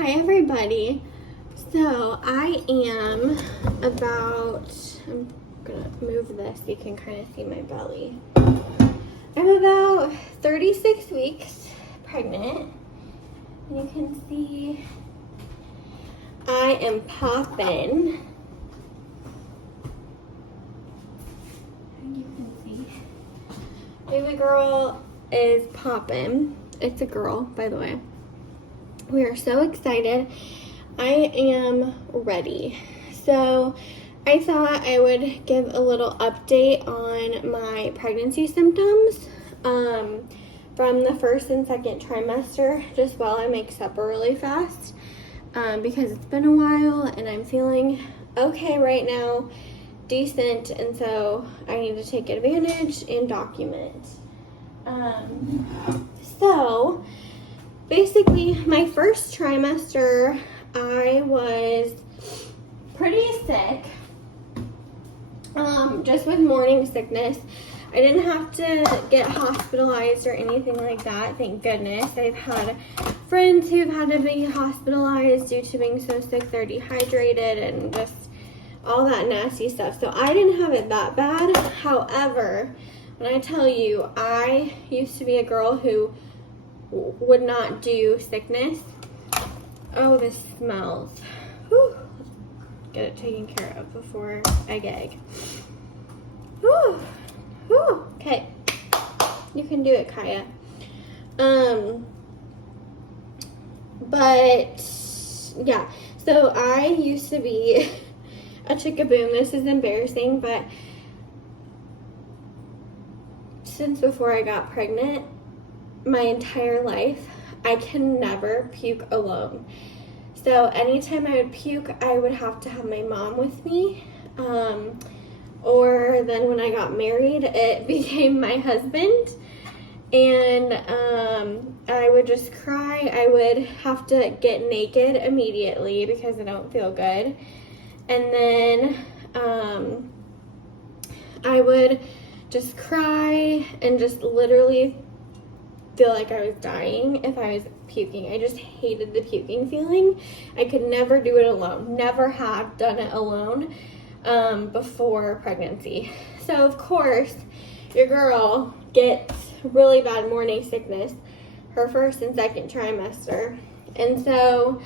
Hi everybody. So I'm gonna move this so you can kind of see my belly. I'm about 36 weeks pregnant. And you can see I am popping. And you can see baby girl is popping. It's a girl, by the way. We are so excited. I am ready. So I thought I would give a little update on my pregnancy symptoms from the first and second trimester, just while I make supper really fast, because it's been a while and I'm feeling okay right now, decent, and so I need to take advantage and document. So basically, my first trimester, I was pretty sick, just with morning sickness. I didn't have to get hospitalized or anything like that, thank goodness. I've had friends who've had to be hospitalized due to being so sick they're dehydrated and just all that nasty stuff. So I didn't have it that bad. However, when I tell you, I used to be a girl who would not do sickness. Oh, this smells. Whew. Get it taken care of before I gag. Whew. Whew. Okay. You can do it, Kaya. But yeah, so I used to be a chickaboom. This is embarrassing, but since before I got pregnant, my entire life, I can never puke alone. So anytime I would puke, I would have to have my mom with me. Or then when I got married, it became my husband. And I would just cry. I would have to get naked immediately because I don't feel good. And then I would just cry and just literally feel like I was dying if I was puking. I just hated the puking feeling. I could never do it alone. Never have done it alone before pregnancy. So of course, your girl gets really bad morning sickness her first and second trimester. And so,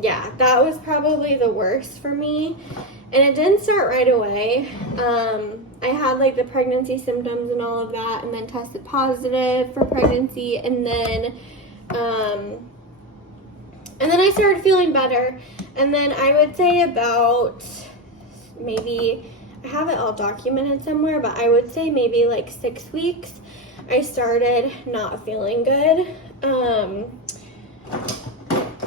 yeah, that was probably the worst for me. And it didn't start right away. I had like the pregnancy symptoms and all of that, and then tested positive for pregnancy, and then I started feeling better. And then I would say about maybe, I have it all documented somewhere, but I would say maybe like 6 weeks, I started not feeling good.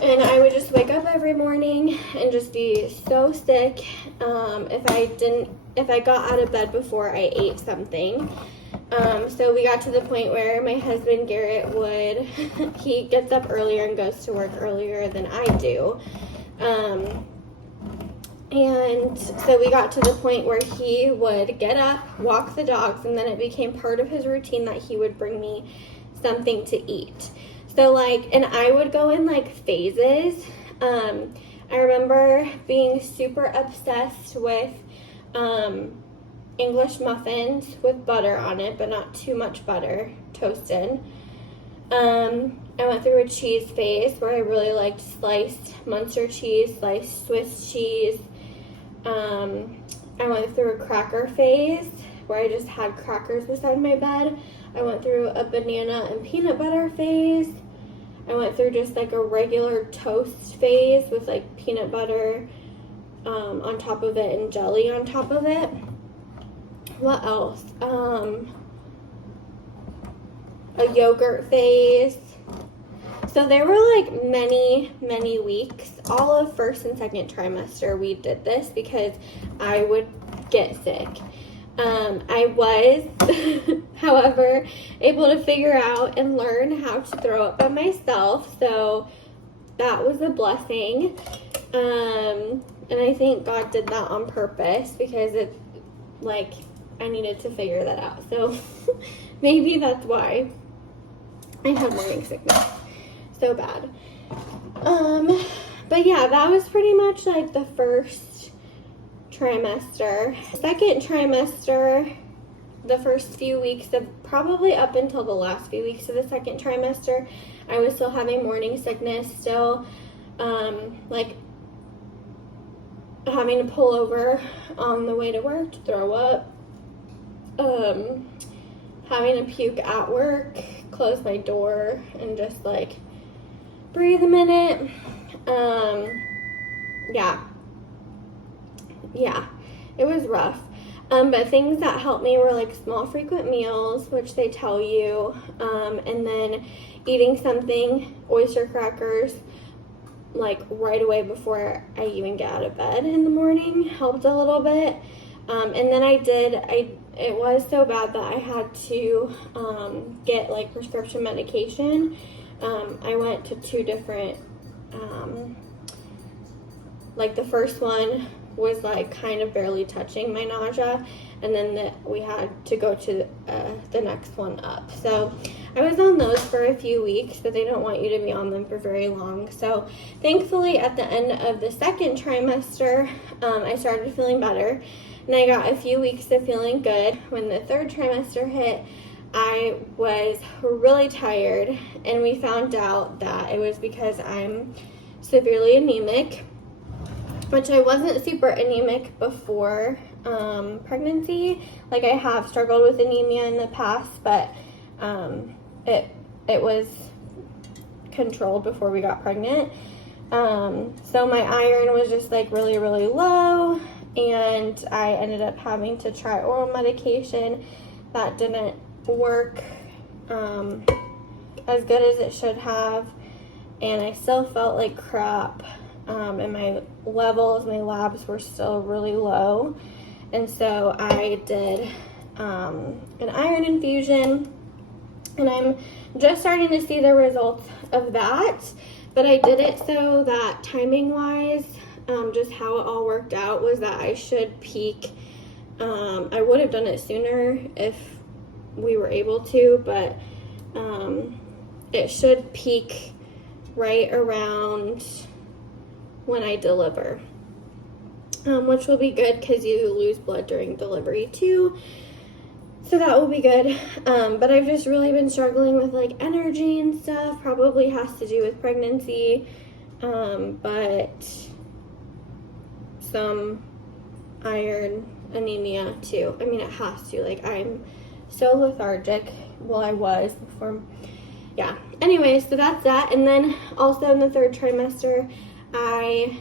And I would just wake up every morning and just be so sick if I got out of bed before I ate something. So we got to the point where my husband Garrett he gets up earlier and goes to work earlier than I do. And so we got to the point where he would get up, walk the dogs, and then it became part of his routine that he would bring me something to eat. So and I would go in like phases. I remember being super obsessed with English muffins with butter on it, but not too much butter, toasted. I went through a cheese phase where I really liked sliced Munster cheese, sliced Swiss cheese. I went through a cracker phase where I just had crackers beside my bed. I went through a banana and peanut butter phase. I went through just like a regular toast phase with like peanut butter on top of it and jelly on top of it. What else? A yogurt phase. So there were like many weeks. All of first and second trimester we did this because I would get sick. I was, however, able to figure out and learn how to throw up by myself, so that was a blessing. And I think God did that on purpose because I needed to figure that out. So maybe that's why I had morning sickness. So bad. But yeah, that was pretty much like the first trimester. Second trimester, the first few weeks of, probably up until the last few weeks of the second trimester, I was still having morning sickness, still like having to pull over on the way to work to throw up, having to puke at work, close my door and just like breathe a minute. Yeah, it was rough. But things that helped me were like small frequent meals, which they tell you, and then eating something, oyster crackers, like right away before I even get out of bed in the morning helped a little bit. And then it was so bad that I had to get like prescription medication. I went to 2 different, like the first one was like kind of barely touching my nausea, and then we had to go to the next one up. So I was on those for a few weeks, but they don't want you to be on them for very long. So thankfully at the end of the second trimester, I started feeling better, and I got a few weeks of feeling good. When the third trimester hit, I was really tired, and we found out that it was because I'm severely anemic, which I wasn't super anemic before pregnancy. Like, I have struggled with anemia in the past, but it was controlled before we got pregnant. So my iron was just like really, really low, and I ended up having to try oral medication that didn't work as good as it should have, and I still felt like crap. And my levels, my labs were still really low. And so I did an iron infusion, and I'm just starting to see the results of that. But I did it so that timing wise, just how it all worked out was that I should peak. I would have done it sooner if we were able to, but it should peak right around when I deliver, which will be good because you lose blood during delivery too, so that will be good. But I've just really been struggling with like energy and stuff. Probably has to do with pregnancy, but some iron, anemia too. I mean, it has to. Like, I'm so lethargic. Well, I was before. Yeah. Anyway, so that's that. And then also in the third trimester, I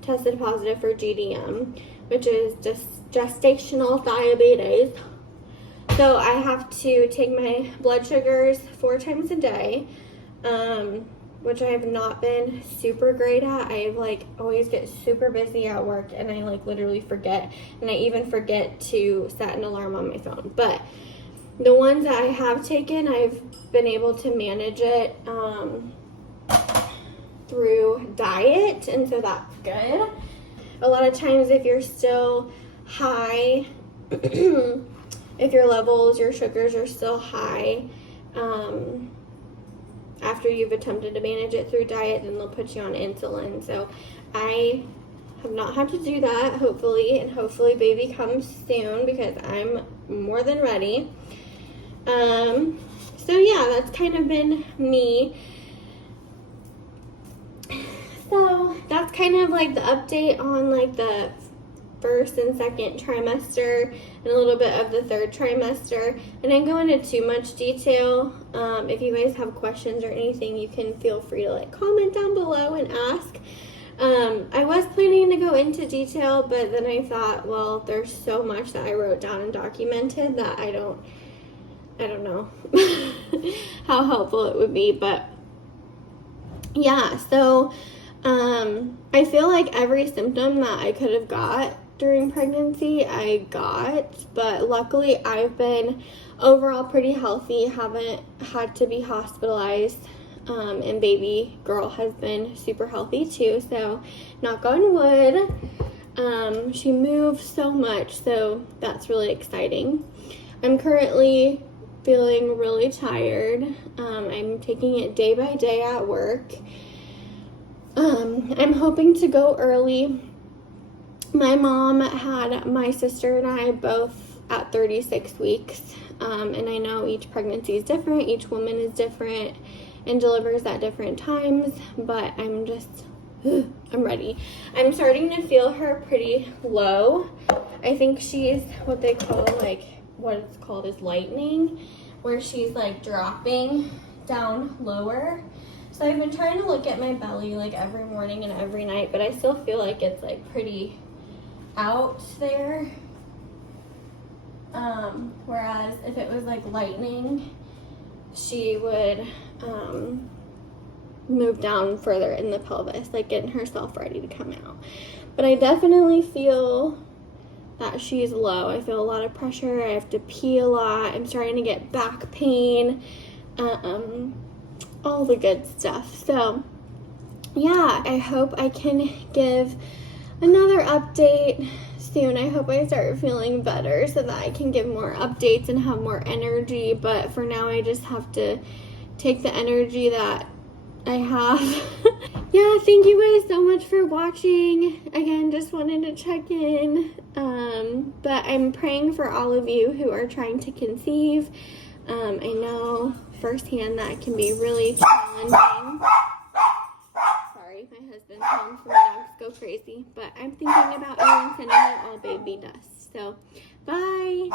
tested positive for GDM, which is just gestational diabetes. So I have to take my blood sugars 4 times a day, which I have not been super great at. I like always get super busy at work, and I like literally forget, and I even forget to set an alarm on my phone. But the ones that I have taken, I've been able to manage it through diet, and so that's good. A lot of times if you're still high, if your levels, your sugars are still high, after you've attempted to manage it through diet, then they'll put you on insulin. So I have not had to do that, hopefully, and hopefully baby comes soon because I'm more than ready. So yeah, that's kind of been me. So that's kind of like the update on like the first and second trimester and a little bit of the third trimester. I didn't go into too much detail. If you guys have questions or anything, you can feel free to like comment down below and ask. I was planning to go into detail, but then I thought, well, there's so much that I wrote down and documented that I don't know how helpful it would be. But yeah, so I feel like every symptom that I could have got during pregnancy, I got, but luckily I've been overall pretty healthy, haven't had to be hospitalized, and baby girl has been super healthy too, so knock on wood. She moves so much, so that's really exciting. I'm currently feeling really tired. I'm taking it day by day at work. I'm hoping to go early. My mom had my sister and I both at 36 weeks. And I know each pregnancy is different, each woman is different and delivers at different times, but I'm ready. I'm starting to feel her pretty low. I think she's what they call, like, what it's called is lightning, where she's like dropping down lower. So I've been trying to look at my belly like every morning and every night, but I still feel like it's like pretty out there. Whereas if it was like lightning, she would move down further in the pelvis, like getting herself ready to come out. But I definitely feel that she's low. I feel a lot of pressure. I have to pee a lot. I'm starting to get back pain. All the good stuff. So yeah, I hope I can give another update soon. I hope I start feeling better so that I can give more updates and have more energy. But for now, I just have to take the energy that I have. Yeah, thank you guys so much for watching. Again, just wanted to check in. But I'm praying for all of you who are trying to conceive. I know firsthand that can be really challenging. Sorry, my husband's home, so my dogs go crazy. But I'm thinking about you and sending you all baby dust. So, bye.